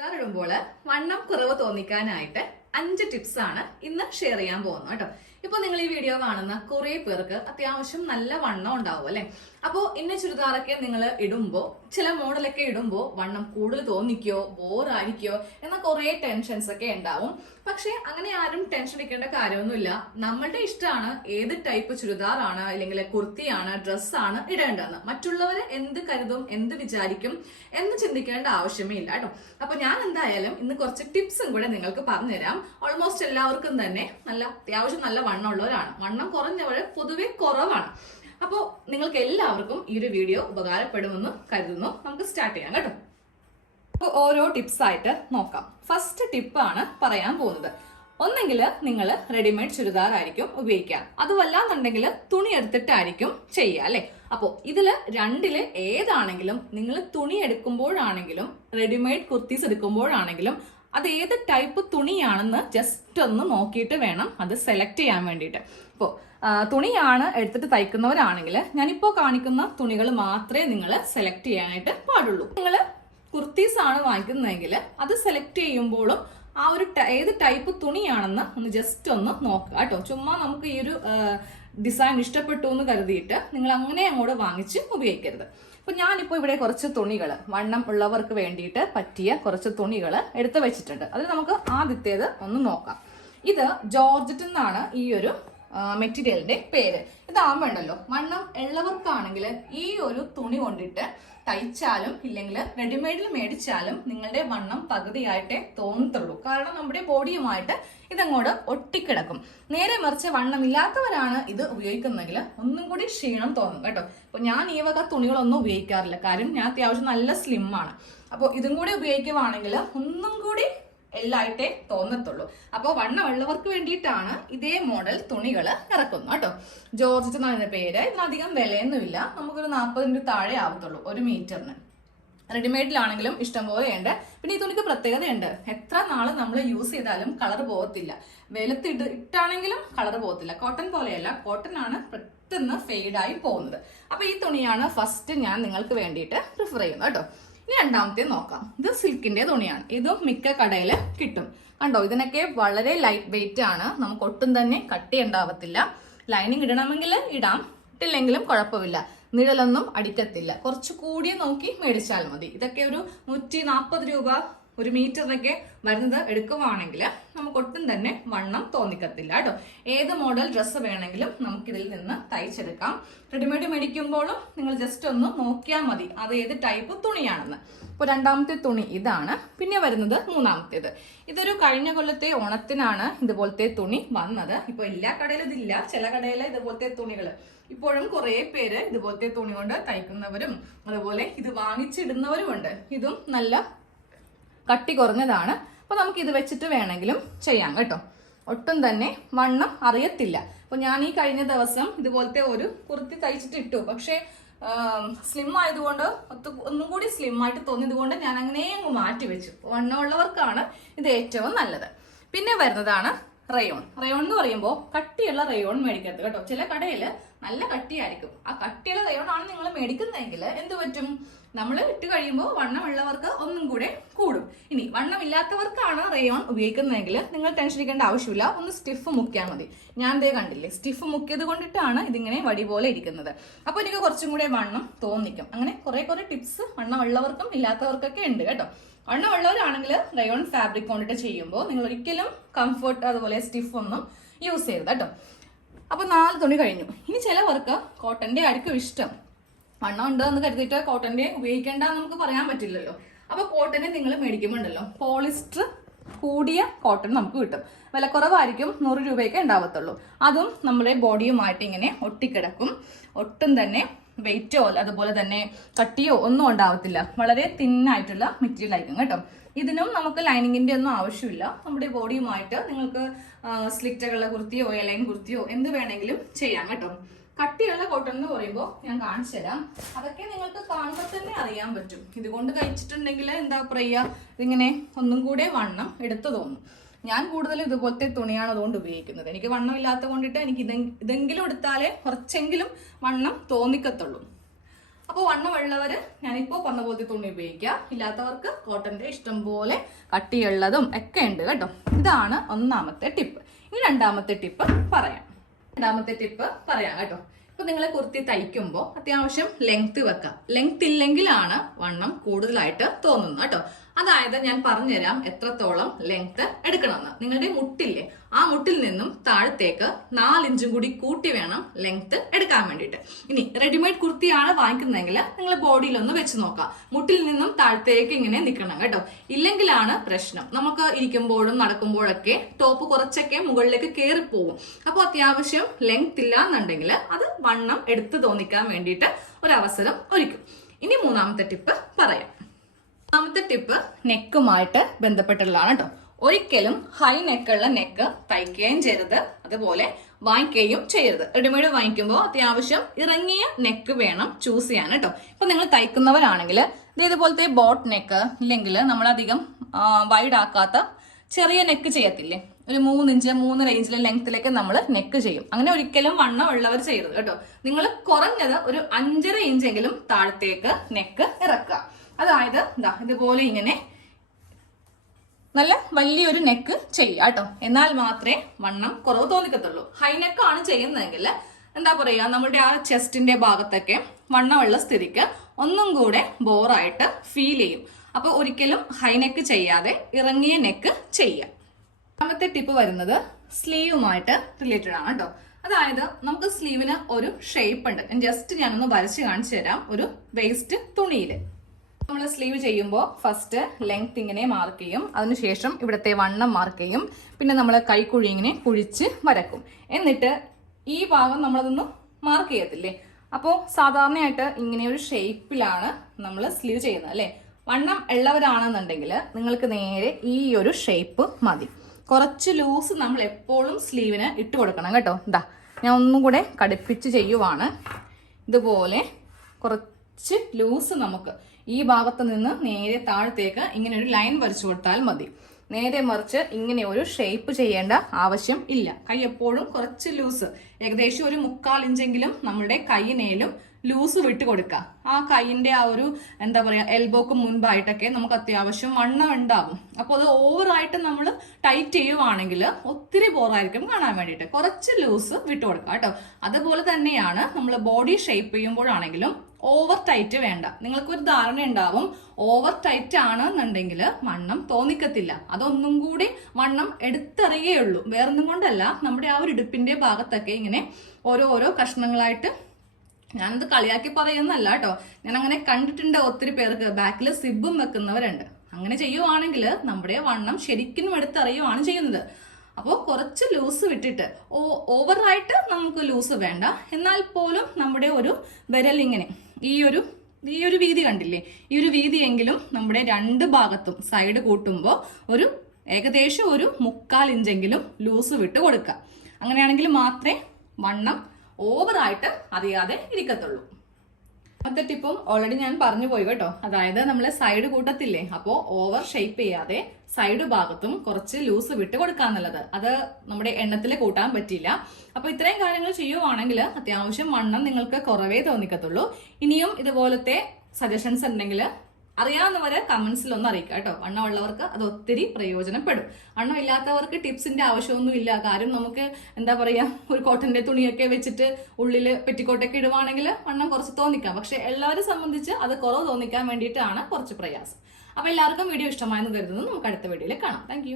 ചുരിദാർ ഇടുമ്പോൾ വണ്ണം കുറവ് തോന്നിക്കാനായിട്ട് 5 ടിപ്സ് ആണ് ഇന്ന് ഷെയർ ചെയ്യാൻ പോകുന്നത് കേട്ടോ. ഇപ്പൊ നിങ്ങൾ ഈ വീഡിയോ കാണുന്ന കുറെ പേർക്ക് അത്യാവശ്യം നല്ല വണ്ണം ഉണ്ടാവും അല്ലെ. അപ്പോൾ ഇന്ന ചുരിദാറൊക്കെ നിങ്ങൾ ഇടുമ്പോൾ ചില മോഡലൊക്കെ ഇടുമ്പോൾ വണ്ണം കൂടുതൽ തോന്നിക്കോ ബോറായിരിക്കോ എന്ന കുറെ ടെൻഷൻസ് ഒക്കെ ഉണ്ടാവും. പക്ഷെ അങ്ങനെ ആരും ടെൻഷൻ എടുക്കേണ്ട കാര്യമൊന്നുമില്ല. നമ്മളുടെ ഇഷ്ടമാണ് ഏത് ടൈപ്പ് ചുരിദാറാണ് അല്ലെങ്കിൽ കുർത്തിയാണ് ഡ്രസ്സാണ് ഇടേണ്ടതെന്ന്. മറ്റുള്ളവര് എന്ത് കരുതും എന്ത് വിചാരിക്കും എന്ന് ചിന്തിക്കേണ്ട ആവശ്യമേ ഇല്ല കേട്ടോ. അപ്പൊ ഞാൻ എന്തായാലും ഇന്ന് കുറച്ച് ടിപ്സും കൂടെ നിങ്ങൾക്ക് പറഞ്ഞുതരാം. ഓൾമോസ്റ്റ് എല്ലാവർക്കും തന്നെ അത്യാവശ്യം നല്ല വണ്ണമുള്ളവരാണ്. വണ്ണം കുറഞ്ഞവര് പൊതുവെ കുറവാണ്. അപ്പോൾ നിങ്ങൾക്ക് എല്ലാവർക്കും ഈ ഒരു വീഡിയോ ഉപകാരപ്പെടുമെന്ന് കരുതുന്നു. നമുക്ക് സ്റ്റാർട്ട് ചെയ്യാം കേട്ടോ. ഓരോ ടിപ്സ് ആയിട്ട് നോക്കാം. ഫസ്റ്റ് ടിപ്പാണ് പറയാൻ പോകുന്നത്. ഒന്നെങ്കിൽ നിങ്ങൾ റെഡിമെയ്ഡ് ചുരിദാർ ആയിരിക്കും ഉപയോഗിക്കുക, അതുമല്ലാന്നുണ്ടെങ്കിൽ തുണി എടുത്തിട്ടായിരിക്കും ചെയ്യുക അല്ലെ. അപ്പോൾ ഇതില് രണ്ടില് ഏതാണെങ്കിലും നിങ്ങൾ തുണി എടുക്കുമ്പോഴാണെങ്കിലും റെഡിമെയ്ഡ് കുർത്തീസ് എടുക്കുമ്പോഴാണെങ്കിലും അത് ഏത് ടൈപ്പ് തുണിയാണെന്ന് ജസ്റ്റ് ഒന്ന് നോക്കിയിട്ട് വേണം അത് സെലക്ട് ചെയ്യാൻ വേണ്ടിയിട്ട്. ഇപ്പോൾ തുണിയാണ് എടുത്തിട്ട് തയ്ക്കുന്നവരാണെങ്കിൽ ഞാനിപ്പോ കാണിക്കുന്ന തുണികൾ മാത്രമേ നിങ്ങൾ സെലക്ട് ചെയ്യാനായിട്ട് പാടുള്ളൂ. നിങ്ങൾ കുർത്തീസ് ആണ് വാങ്ങിക്കുന്നതെങ്കിൽ അത് സെലക്ട് ചെയ്യുമ്പോഴും ആ ഒരു ഏത് ടൈപ്പ് തുണിയാണെന്ന് ഒന്ന് ജസ്റ്റ് ഒന്ന് നോക്കുക കേട്ടോ. ചുമ്മാ നമുക്ക് ഈ ഒരു ഡിസൈൻ ഇഷ്ടപ്പെട്ടു എന്ന് കരുതിയിട്ട് നിങ്ങൾ അങ്ങനെ അങ്ങോട്ട് വാങ്ങിച്ച് ഉപയോഗിക്കരുത്. അപ്പൊ ഞാനിപ്പോ ഇവിടെ കുറച്ച് തുണികൾ വണ്ണം ഉള്ളവർക്ക് വേണ്ടിയിട്ട് പറ്റിയ കുറച്ച് തുണികൾ എടുത്തു വെച്ചിട്ടുണ്ട്. അതിൽ നമുക്ക് ആദ്യത്തേത് ഒന്ന് നോക്കാം. ഇത് ജോർജറ്റ് എന്നാണ് ഈ ഒരു മെറ്റീരിയലിന്റെ പേര്. ഇതാവുമ്പോണ്ടല്ലോ വണ്ണം ഉള്ളവർക്കാണെങ്കിൽ ഈ ഒരു തുണി കൊണ്ടിട്ട് തയ്ച്ചാലും ഇല്ലെങ്കിൽ റെഡിമെയ്ഡിൽ മേടിച്ചാലും നിങ്ങളുടെ വണ്ണം പകുതിയായിട്ടേ തോന്നത്തുള്ളൂ. കാരണം നമ്മുടെ ബോഡിയുമായിട്ട് ഇതങ്ങോട്ട് ഒട്ടിക്കിടക്കും. നേരെ മറിച്ച് വണ്ണമില്ലാത്തവരാണ് ഇത് ഉപയോഗിക്കുന്നെങ്കിൽ ഒന്നും കൂടി ക്ഷീണം തോന്നും കേട്ടോ. അപ്പൊ ഞാൻ ഈ വക തുണികളൊന്നും ഉപയോഗിക്കാറില്ല. കാര്യം ഞാൻ അത്യാവശ്യം നല്ല സ്ലിം ആണ്. അപ്പോൾ ഇതും കൂടി ഉപയോഗിക്കുവാണെങ്കിൽ ഒന്നും കൂടി എല്ലായിട്ടേ തോന്നത്തുള്ളൂ. അപ്പോൾ വണ്ണമുള്ളവർക്ക് വേണ്ടിയിട്ടാണ് ഇതേ മോഡൽ തുണികൾ ഇറക്കുന്നത് കേട്ടോ. ജോർജറ്റ് എന്ന് പറയുന്ന പേര്. ഇതിനധികം വിലയൊന്നുമില്ല. നമുക്കൊരു 40 താഴെ ആവത്തുള്ളൂ ഒരു മീറ്ററിന്. റെഡിമെയ്ഡിലാണെങ്കിലും ഇഷ്ടംപോലെ ഉണ്ട്. പിന്നെ ഈ തുണിക്ക് പ്രത്യേകതയുണ്ട്. എത്ര നാള് നമ്മൾ യൂസ് ചെയ്താലും കളർ പോകത്തില്ല. വെളുത്ത് ഇട്ടാണെങ്കിലും കളർ പോകത്തില്ല. കോട്ടൺ പോലെയല്ല, കോട്ടൺ ആണ് പെട്ടെന്ന് ഫെയ്ഡായി പോകുന്നത്. അപ്പൊ ഈ തുണിയാണ് ഫസ്റ്റ് ഞാൻ നിങ്ങൾക്ക് വേണ്ടിയിട്ട് പ്രിഫർ ചെയ്യുന്നത് കേട്ടോ. ഇനി രണ്ടാമത്തെ നോക്കാം. ഇത് സിൽക്കിന്റെ തുണിയാണ്. ഇതും മിക്ക കടയിൽ കിട്ടും. കണ്ടോ, ഇതിനൊക്കെ വളരെ ലൈറ്റ് വെയിറ്റ് ആണ്. നമുക്ക് ഒട്ടും തന്നെ കട്ടി ഉണ്ടാവത്തില്ല. ലൈനിങ് ഇടണമെങ്കിൽ ഇടാം, ഇട്ടില്ലെങ്കിലും കുഴപ്പമില്ല. നിഴലൊന്നും അടിക്കത്തില്ല. കുറച്ച് കൂടിയ നോക്കി മേടിച്ചാൽ മതി. ഇതൊക്കെ ഒരു 140 രൂപ ഒരു മീറ്ററിനൊക്കെ വരുന്നത് എടുക്കുവാണെങ്കിൽ നമുക്ക് ഒട്ടും തന്നെ വണ്ണം തോന്നിക്കത്തില്ല കേട്ടോ. ഏത് മോഡൽ ഡ്രസ്സ് വേണമെങ്കിലും നമുക്കിതിൽ നിന്ന് തയ്ച്ചെടുക്കാം. റെഡിമെയ്ഡ് മേടിക്കുമ്പോഴും നിങ്ങൾ ജസ്റ്റ് ഒന്ന് നോക്കിയാൽ മതി അത് ഏത് ടൈപ്പ് തുണിയാണെന്ന്. ഇപ്പോൾ രണ്ടാമത്തെ തുണി ഇതാണ്. പിന്നെ വരുന്നത് മൂന്നാമത്തേത്. ഇതൊരു കഴിഞ്ഞ കൊല്ലത്തെ ഓണത്തിനാണ് ഇതുപോലത്തെ തുണി വന്നത്. ഇപ്പോൾ എല്ലാ കടയിലും ഇതില്ല. ചില കടയിലെ ഇതുപോലത്തെ തുണികൾ ഇപ്പോഴും കുറെ പേര് ഇതുപോലത്തെ തുണി കൊണ്ട് തയ്ക്കുന്നവരും അതുപോലെ ഇത് വാങ്ങിച്ചിടുന്നവരും ഉണ്ട്. ഇതും നല്ല കട്ടി കുറഞ്ഞതാണ്. അപ്പൊ നമുക്ക് ഇത് വെച്ചിട്ട് വേണമെങ്കിലും ചെയ്യാം കേട്ടോ. ഒട്ടും തന്നെ വണ്ണം അറിയത്തില്ല. അപ്പൊ ഞാൻ ഈ കഴിഞ്ഞ ദിവസം ഇതുപോലത്തെ ഒരു കുർത്തി തയ്ച്ചിട്ട് ഇട്ടു. പക്ഷെ സ്ലിം ആയതുകൊണ്ട് ഒന്നും കൂടി സ്ലിം ആയിട്ട് തോന്നിയതുകൊണ്ട് ഞാൻ അങ്ങനെ അങ്ങ് മാറ്റി വെച്ചു. വണ്ണമുള്ളവർക്കാണ് ഇത് ഏറ്റവും നല്ലത്. പിന്നെ വരുന്നതാണ് റയോൺ. റയോൺ എന്ന് പറയുമ്പോൾ കട്ടിയുള്ള റയോൺ മേടിക്കരുത് കേട്ടോ. ചില കടയിൽ നല്ല കട്ടിയായിരിക്കും. ആ കട്ടിയുള്ള റയോൺ ആണ് നിങ്ങൾ മേടിക്കുന്നതെങ്കിൽ എന്ത് പറ്റും, നമ്മൾ ഇട്ട് കഴിയുമ്പോൾ വണ്ണമുള്ളവർക്ക് ഒന്നും കൂടെ കൂടും. ഇനി വണ്ണമില്ലാത്തവർക്കാണ് റയോൺ ഉപയോഗിക്കുന്നതെങ്കിൽ നിങ്ങൾ ടെൻഷൻ എടുക്കേണ്ട ആവശ്യമില്ല. ഒന്ന് സ്റ്റിഫ് മുക്കിയാൽ മതി. ഞാൻ ദേ കണ്ടില്ലേ, സ്റ്റിഫ് മുക്കിയത് കൊണ്ടിട്ടാണ് ഇതിങ്ങനെ വടി പോലെ ഇരിക്കുന്നത്. അപ്പോൾ എനിക്ക് കുറച്ചും കൂടെ വണ്ണം തോന്നിക്കും. അങ്ങനെ കുറെ ടിപ്സ് വണ്ണമുള്ളവർക്കും ഇല്ലാത്തവർക്കൊക്കെ ഉണ്ട് കേട്ടോ. വണ്ണമുള്ളവരാണെങ്കിൽ റയോൺ ഫാബ്രിക് കൊണ്ടിട്ട് ചെയ്യുമ്പോൾ നിങ്ങൾ ഒരിക്കലും കംഫർട്ട് അതുപോലെ സ്റ്റിഫ് ഒന്നും യൂസ് ചെയ്യരുത് കേട്ടോ. അപ്പൊ 4 തുണി കഴിഞ്ഞു. ഇനി ചിലവർക്ക് കോട്ടന്റെ ആയിരിക്കും ഇഷ്ടം. വണ്ണം ഉണ്ട് എന്ന് കരുതിയിട്ട് കോട്ടന്റെ ഉപയോഗിക്കേണ്ട നമുക്ക് പറയാൻ പറ്റില്ലല്ലോ. അപ്പൊ കോട്ടനെ നിങ്ങൾ മേടിക്കുമ്പോണ്ടല്ലോ പോളിസ്റ്റർ കൂടിയ കോട്ടൺ നമുക്ക് കിട്ടും. വില കുറവായിരിക്കും, 100 രൂപയൊക്കെ ഉണ്ടാവത്തുള്ളൂ. അതും നമ്മുടെ ബോഡിയുമായിട്ട് ഇങ്ങനെ ഒട്ടിക്കിടക്കും. ഒട്ടും തന്നെ വെയിറ്റോ അതുപോലെ തന്നെ കട്ടിയോ ഒന്നും ഉണ്ടാവത്തില്ല. വളരെ തിന്നായിട്ടുള്ള മെറ്റീരിയൽ ആയിരിക്കും കേട്ടോ. ഇതിനും നമുക്ക് ലൈനിങ്ങിന്റെ ഒന്നും ആവശ്യമില്ല. നമ്മുടെ ബോഡിയുമായിട്ട് നിങ്ങൾക്ക് സ്ലിറ്റുകളുടെ കുർത്തിയോ എലൈൻ കുർത്തിയോ എന്ത് വേണമെങ്കിലും ചെയ്യാം കേട്ടോ. കട്ടിയുള്ള കോട്ടൺ എന്ന് പറയുമ്പോൾ ഞാൻ കാണിച്ചു തരാം. അതൊക്കെ നിങ്ങൾക്ക് കാണുമ്പോൾ തന്നെ അറിയാൻ പറ്റും. ഇതുകൊണ്ട് കഴിച്ചിട്ടുണ്ടെങ്കിൽ എന്താ പറയുക, ഇതിങ്ങനെ ഒന്നും കൂടെ വണ്ണം എടുത്തു തോന്നും. ഞാൻ കൂടുതലും ഇതുപോലത്തെ തുണിയാണ് അതുകൊണ്ട് ഉപയോഗിക്കുന്നത്. എനിക്ക് വണ്ണം ഇല്ലാത്ത കൊണ്ടിട്ട് എനിക്ക് ഇതെങ്കിലും എടുത്താലേ കുറച്ചെങ്കിലും വണ്ണം തോന്നിക്കത്തുള്ളൂ. അപ്പോൾ വണ്ണമുള്ളവര് ഞാനിപ്പോ പറഞ്ഞ പോലത്തെ തുണി ഉപയോഗിക്കുക, ഇല്ലാത്തവർക്ക് കോട്ടന്റെ ഇഷ്ടം പോലെ കട്ടിയുള്ളതും ഒക്കെ ഉണ്ട് കേട്ടോ. ഇതാണ് ഒന്നാമത്തെ ടിപ്പ്. ഇനി രണ്ടാമത്തെ ടിപ്പ് പറയാം കേട്ടോ. ഇപ്പൊ നിങ്ങൾ കുർത്തി തയ്ക്കുമ്പോൾ അത്യാവശ്യം ലെങ്ത് വെക്കാം. ലെങ്ത് ഇല്ലെങ്കിലാണ് വണ്ണം കൂടുതലായിട്ട് തോന്നുന്നത് കേട്ടോ. അതായത് ഞാൻ പറഞ്ഞുതരാം എത്രത്തോളം ലെങ്ത് എടുക്കണമെന്ന്. നിങ്ങളുടെ മുട്ടില്ലേ, ആ മുട്ടിൽ നിന്നും താഴത്തേക്ക് 4 ഇഞ്ചും കൂടി കൂട്ടി വേണം ലെങ്ത് എടുക്കാൻ വേണ്ടിയിട്ട്. ഇനി റെഡിമെയ്ഡ് കുർത്തിയാണ് വാങ്ങിക്കുന്നതെങ്കിൽ നിങ്ങൾ ബോഡിയിലൊന്ന് വെച്ച് നോക്കാം. മുട്ടിൽ നിന്നും താഴത്തേക്ക് ഇങ്ങനെ നിൽക്കണം കേട്ടോ. ഇല്ലെങ്കിലാണ് പ്രശ്നം. നമുക്ക് ഇരിക്കുമ്പോഴും നടക്കുമ്പോഴൊക്കെ ടോപ്പ് കുറച്ചൊക്കെ മുകളിലേക്ക് കയറിപ്പോവും. അപ്പോൾ അത്യാവശ്യം ലെങ്ത് ഇല്ല എന്നുണ്ടെങ്കിൽ അത് വണ്ണം എടുത്തു തോന്നിക്കാൻ വേണ്ടിയിട്ട് ഒരവസരം ഒരുക്കും. ഇനി മൂന്നാമത്തെ ടിപ്പ് പറയാം. മൂന്നാമത്തെ ടിപ്പ് നെക്കുമായിട്ട് ബന്ധപ്പെട്ടുള്ളതാണ് കേട്ടോ. ഒരിക്കലും ഹൈ നെക്കുള്ള നെക്ക് തയ്ക്കുകയും ചെയ്യരുത്, അതുപോലെ വാങ്ങിക്കുകയും ചെയ്യരുത്. റെഡിമെയ്ഡ് വാങ്ങിക്കുമ്പോൾ അത്യാവശ്യം ഇറങ്ങിയ നെക്ക് വേണം ചൂസ് ചെയ്യാൻ കേട്ടോ. ഇപ്പൊ നിങ്ങൾ തയ്ക്കുന്നവരാണെങ്കിൽ ഇതേപോലത്തെ ബോട്ട് നെക്ക്, ഇല്ലെങ്കിൽ നമ്മളധികം വൈഡ് ആക്കാത്ത ചെറിയ നെക്ക് ചെയ്യത്തില്ലേ, ഒരു 3 ഇഞ്ച് 3 റേഞ്ചിലെ ലെങ്ത്തിലേക്ക് നമ്മൾ നെക്ക് ചെയ്യും. അങ്ങനെ ഒരിക്കലും വണ്ണം ഉള്ളവർ ചെയ്യരുത് കേട്ടോ. നിങ്ങൾ കുറഞ്ഞത് ഒരു 5.5 ഇഞ്ചെങ്കിലും താഴത്തേക്ക് നെക്ക് ഇറക്കുക. അതായത് ഇതുപോലെ ഇങ്ങനെ നല്ല വലിയൊരു നെക്ക് ചെയ്യുക കേട്ടോ. എന്നാൽ മാത്രമേ വണ്ണം കുറവ് തോന്നിക്കത്തുള്ളൂ. ഹൈ നെക്കാണ് ചെയ്യുന്നതെങ്കിൽ എന്താ പറയുക, നമ്മുടെ ആ ചെസ്റ്റിന്റെ ഭാഗത്തൊക്കെ വണ്ണമുള്ള സ്ഥിതിക്ക് ഒന്നും കൂടെ ബോറായിട്ട് ഫീൽ ചെയ്യും. അപ്പൊ ഒരിക്കലും ഹൈ നെക്ക് ചെയ്യാതെ ഇറങ്ങിയ നെക്ക് ചെയ്യാം. രണ്ടാമത്തെ ടിപ്പ് വരുന്നത് സ്ലീവുമായിട്ട് റിലേറ്റഡ് ആണ് കേട്ടോ. അതായത് നമുക്ക് സ്ലീവിന് ഒരു ഷേപ്പ് ഉണ്ട്. ഞാനൊന്ന് വരച്ച് കാണിച്ചു തരാം. ഒരു വേസ്റ്റ് തുണിയിൽ നമ്മൾ സ്ലീവ് ചെയ്യുമ്പോൾ ഫസ്റ്റ് ലെങ്ത് ഇങ്ങനെ മാർക്ക് ചെയ്യും, അതിനുശേഷം ഇവിടുത്തെ വണ്ണം മാർക്ക് ചെയ്യും, പിന്നെ നമ്മൾ കൈക്കുഴി ഇങ്ങനെ കുഴിച്ച് വരക്കും. എന്നിട്ട് ഈ ഭാഗം നമ്മളതൊന്നും മാർക്ക് ചെയ്യത്തില്ലേ. അപ്പോൾ സാധാരണയായിട്ട് ഇങ്ങനെ ഒരു ഷേപ്പിലാണ് നമ്മൾ സ്ലീവ് ചെയ്യുന്നത് അല്ലേ. വണ്ണം ഉള്ളവരാണെന്നുണ്ടെങ്കിൽ നിങ്ങൾക്ക് നേരെ ഈ ഒരു ഷേപ്പ് മതി. കുറച്ച് ലൂസ് നമ്മൾ എപ്പോഴും സ്ലീവിന് ഇട്ട് കൊടുക്കണം കേട്ടോ. ഞാൻ ഒന്നും കൂടെ കടുപ്പിച്ച് ചെയ്യുവാണ്. ഇതുപോലെ കുറച്ച് ലൂസ് നമുക്ക് ഈ ഭാഗത്ത് നിന്ന് നേരെ താഴത്തേക്ക് ഇങ്ങനെ ഒരു ലൈൻ വരച്ചു കൊടുത്താൽ മതി. നേരെ മറിച്ച് ഇങ്ങനെ ഒരു ഷേപ്പ് ചെയ്യേണ്ട ആവശ്യം ഇല്ല. കൈ എപ്പോഴും കുറച്ച് ലൂസ്, ഏകദേശം ഒരു 3/4 ഇഞ്ചെങ്കിലും നമ്മുടെ കൈയിനേലും ലൂസ് വിട്ട് കൊടുക്കുക. ആ കൈയിന്റെ ആ ഒരു എന്താ പറയാ എൽബോക്ക് മുൻപായിട്ടൊക്കെ നമുക്ക് അത്യാവശ്യം വണ്ണം ഉണ്ടാവും. അപ്പോൾ അത് ഓവറായിട്ട് നമ്മൾ ടൈറ്റ് ചെയ്യുവാണെങ്കിൽ ഒത്തിരി ബോറായിരിക്കും കാണാൻ വേണ്ടിയിട്ട്. കുറച്ച് ലൂസ് വിട്ട് കൊടുക്കുക കേട്ടോ. അതുപോലെ തന്നെയാണ് നമ്മൾ ബോഡി ഷേപ്പ് ചെയ്യുമ്പോഴാണെങ്കിലും ഓവർ ടൈറ്റ് വേണ്ട. നിങ്ങൾക്കൊരു ധാരണ ഉണ്ടാവും, ഓവർ ടൈറ്റ് ആണെന്നുണ്ടെങ്കിൽ വണ്ണം തോന്നിക്കത്തില്ല. അതൊന്നും കൂടി വണ്ണം എടുത്തെറിയുകയുള്ളൂ. വേറൊന്നും കൊണ്ടല്ല, നമ്മുടെ ആ ഒരു ഇടുപ്പിന്റെ ഭാഗത്തൊക്കെ ഇങ്ങനെ ഓരോ കഷ്ണങ്ങളായിട്ട്, ഞാനത് കളിയാക്കി പറയുന്നല്ല കേട്ടോ, ഞാൻ അങ്ങനെ കണ്ടിട്ടുണ്ട്. ഒത്തിരി പേർക്ക് ബാക്കിൽ സിബും വെക്കുന്നവരുണ്ട്. അങ്ങനെ ചെയ്യുവാണെങ്കിൽ നമ്മുടെ വണ്ണം ശരിക്കും എടുത്തറിയുവാണ് ചെയ്യുന്നത്. അപ്പോൾ കുറച്ച് ലൂസ് വിട്ടിട്ട്, ഓവറായിട്ട് നമുക്ക് ലൂസ് വേണ്ട, എന്നാൽ പോലും നമ്മുടെ ഒരു വിരലിങ്ങനെ ഈ ഒരു വീതി കണ്ടില്ലേ, ഈ ഒരു വീതിയെങ്കിലും നമ്മുടെ 2 ഭാഗത്തും സൈഡ് കൂട്ടുമ്പോൾ ഒരു ഏകദേശം ഒരു 3/4 ഇഞ്ചെങ്കിലും ലൂസ് വിട്ട് കൊടുക്കുക. അങ്ങനെയാണെങ്കിൽ മാത്രമേ വണ്ണം ഓവറായിട്ട് അറിയാതെ ഇരിക്കത്തുള്ളൂ. അടുത്ത ടിപ്പും ഓൾറെഡി ഞാൻ പറഞ്ഞു പോയി കേട്ടോ. അതായത് നമ്മൾ സൈഡ് കൂട്ടത്തില്ലേ, അപ്പോൾ ഓവർ ഷേപ്പ് ചെയ്യാതെ സൈഡ് ഭാഗത്തും കുറച്ച് ലൂസ് വിട്ട് കൊടുക്കാന്നുള്ളത്. അത് നമ്മുടെ എണ്ണത്തിൽ കൂട്ടാൻ പറ്റില്ല. അപ്പൊ ഇത്രയും കാര്യങ്ങൾ ചെയ്യുവാണെങ്കിൽ അത്യാവശ്യം വണ്ണം നിങ്ങൾക്ക് കുറവേ തോന്നിക്കത്തുള്ളൂ. ഇനിയും ഇതുപോലത്തെ സജഷൻസ് ഉണ്ടെങ്കിൽ അറിയാവുന്നവരെ കമന്റ്സിൽ ഒന്ന് അറിയിക്കുക കേട്ടോ. വണ്ണമുള്ളവർക്ക് അത് ഒത്തിരി പ്രയോജനപ്പെടും. വണ്ണം ഇല്ലാത്തവർക്ക് ടിപ്സിന്റെ ആവശ്യമൊന്നും ഇല്ല. കാര്യം നമുക്ക് എന്താ പറയാ, ഒരു കോട്ടന്റെ തുണിയൊക്കെ വെച്ചിട്ട് ഉള്ളില് പെറ്റിക്കോട്ടൊക്കെ ഇടുവാണെങ്കിൽ വണ്ണം കുറച്ച് തോന്നിക്കാം. പക്ഷെ എല്ലാവരെ സംബന്ധിച്ച് അത് കുറവ് തോന്നിക്കാൻ വേണ്ടിയിട്ടാണ് കുറച്ച് പ്രയാസം. അപ്പൊ എല്ലാവർക്കും വീഡിയോ ഇഷ്ടമായെന്ന് കരുതുന്നു. നമുക്ക് അടുത്ത വീഡിയോയിൽ കാണാം. താങ്ക്